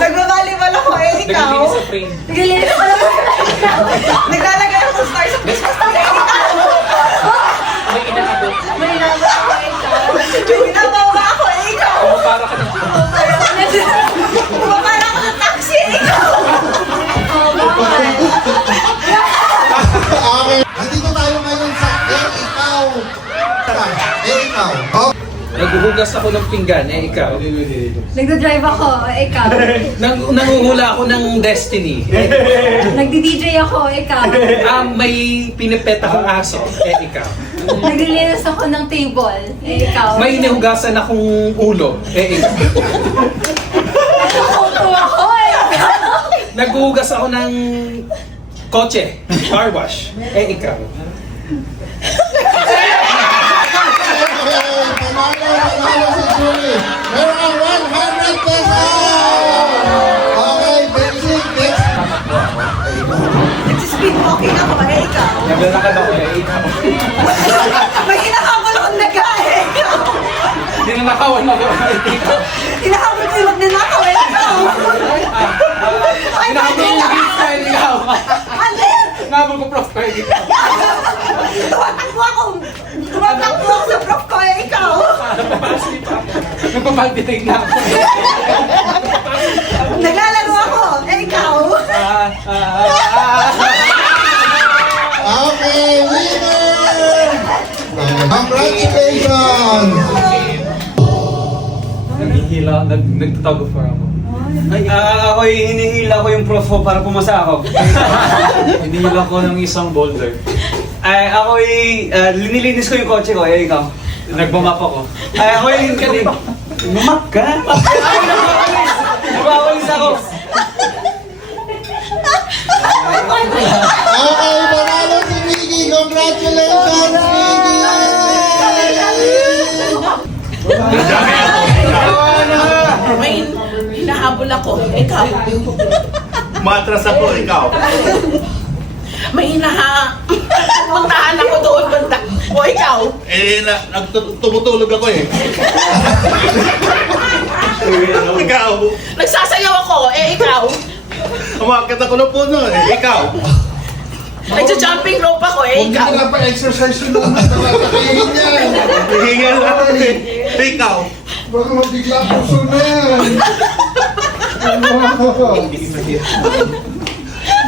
Nagbabalibal ako ikaw. Naglilinis sa frame. Naglilinis ako ng naglalagay ako ng stars sa Christmas na ikaw. May inaabot. May inabot ako ikaw. May inabawa ako ikaw. Para ka ng Bumabala ako ng taxi ikaw. Okay. Nandito tayo ngayon sa ikaw. Ikaw. Oh. Naghuhugas ako ng pinggan, ikaw. Nagdadrive ako, ikaw. Nanguhula ako ng Destiny. Nagdi-DJ ako, ikaw. May pinipet akong aso, ikaw. Naglilinis ako ng table, ikaw. May inihugasan akong ulo, ikaw. Nakakuto ako, ikaw. Naghuhugas ako ng kotse, car wash, ikaw. Panalo si Julie. Meron ang 100 pesos! Okay, basic, next. Nagsispeed walking ako, ikaw. Naglalakad ako, ikaw. May kinakabal akong naga, ikaw. Ninanakawan ako, ikaw. Kinakabal ko yung magnanakaw, ikaw. Ay, Hinahabol ko profile, ikaw. ano? Hinahabol ko profile, ikaw. Tumatakbo ako sa prof ko, ikaw. Nagpapalpitate na ako. Naglalaro ako, ikaw. Okay, winner! Congratulations! Nagihila, nagtatago for ako. Ako'y hinihila ko yung prof ko para pumasa ako. Hinihila ko ng isang boulder. Ako'y linilinis ko yung kotse ko, ikaw. Nagmamap ako. Ako'y Mamap ka? Nagwawalis ako. Okay, panalo si Vicky! Congratulations, May hinahabol ako, ikaw. Matras ako, ikaw. May puntahan ako doon banda. O ikaw. Tumutulog ako eh. Ikaw. Nagsasayaw ako, ikaw. Umakit ako ng puno eh. Ikaw. Nagja-jumping rope ako, ikaw. Hindi na pa-exercise yun naman. Nakatakihin yan. Hihingal ako eh. Ikaw. Baka mabigla puso na yan.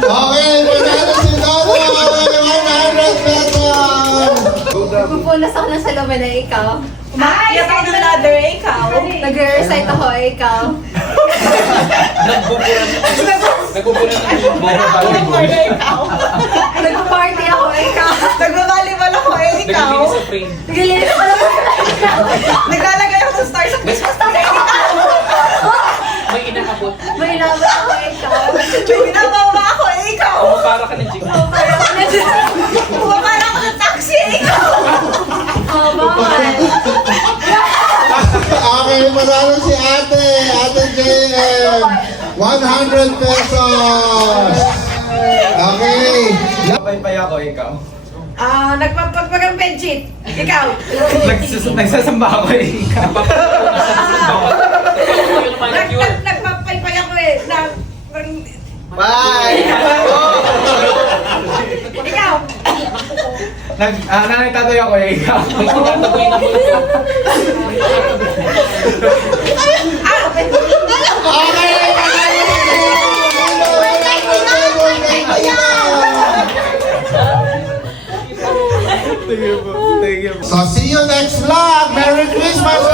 Okay, panalo si Dodo! 100 pesos! Pupunas ako ng salamin na ikaw. Umakyat ako ng ladder, ikaw. Nag-recite ako, ikaw. Nagpupunan ako. Ikaw. Nag-party ako, ikaw. Nagbabalibal ako, ikaw. Naglilinis sa frame. Naglilinis ako ng ikaw. Naglalagay ako ng stars sa Christmas na ikaw. May inaabot. May inabot ako, ikaw. May inabawa ako, ikaw. Para ka ng jeep. Bumabala ako ng taxi, ikaw. Oh, bawal. Okay, panalo si ate! Ate JM! 100 pesos! Okay! Paypay ako, ikaw. Nagpapagpag ang bedsheet. Ikaw. Nagsasamba ako, ikaw. Nagpapaypay ako Bye! Ikaw. Nanagtatoy ako, ikaw. Nagtataboy na mo. Okay! Panalo si Thank you. So see you next vlog! Merry Christmas,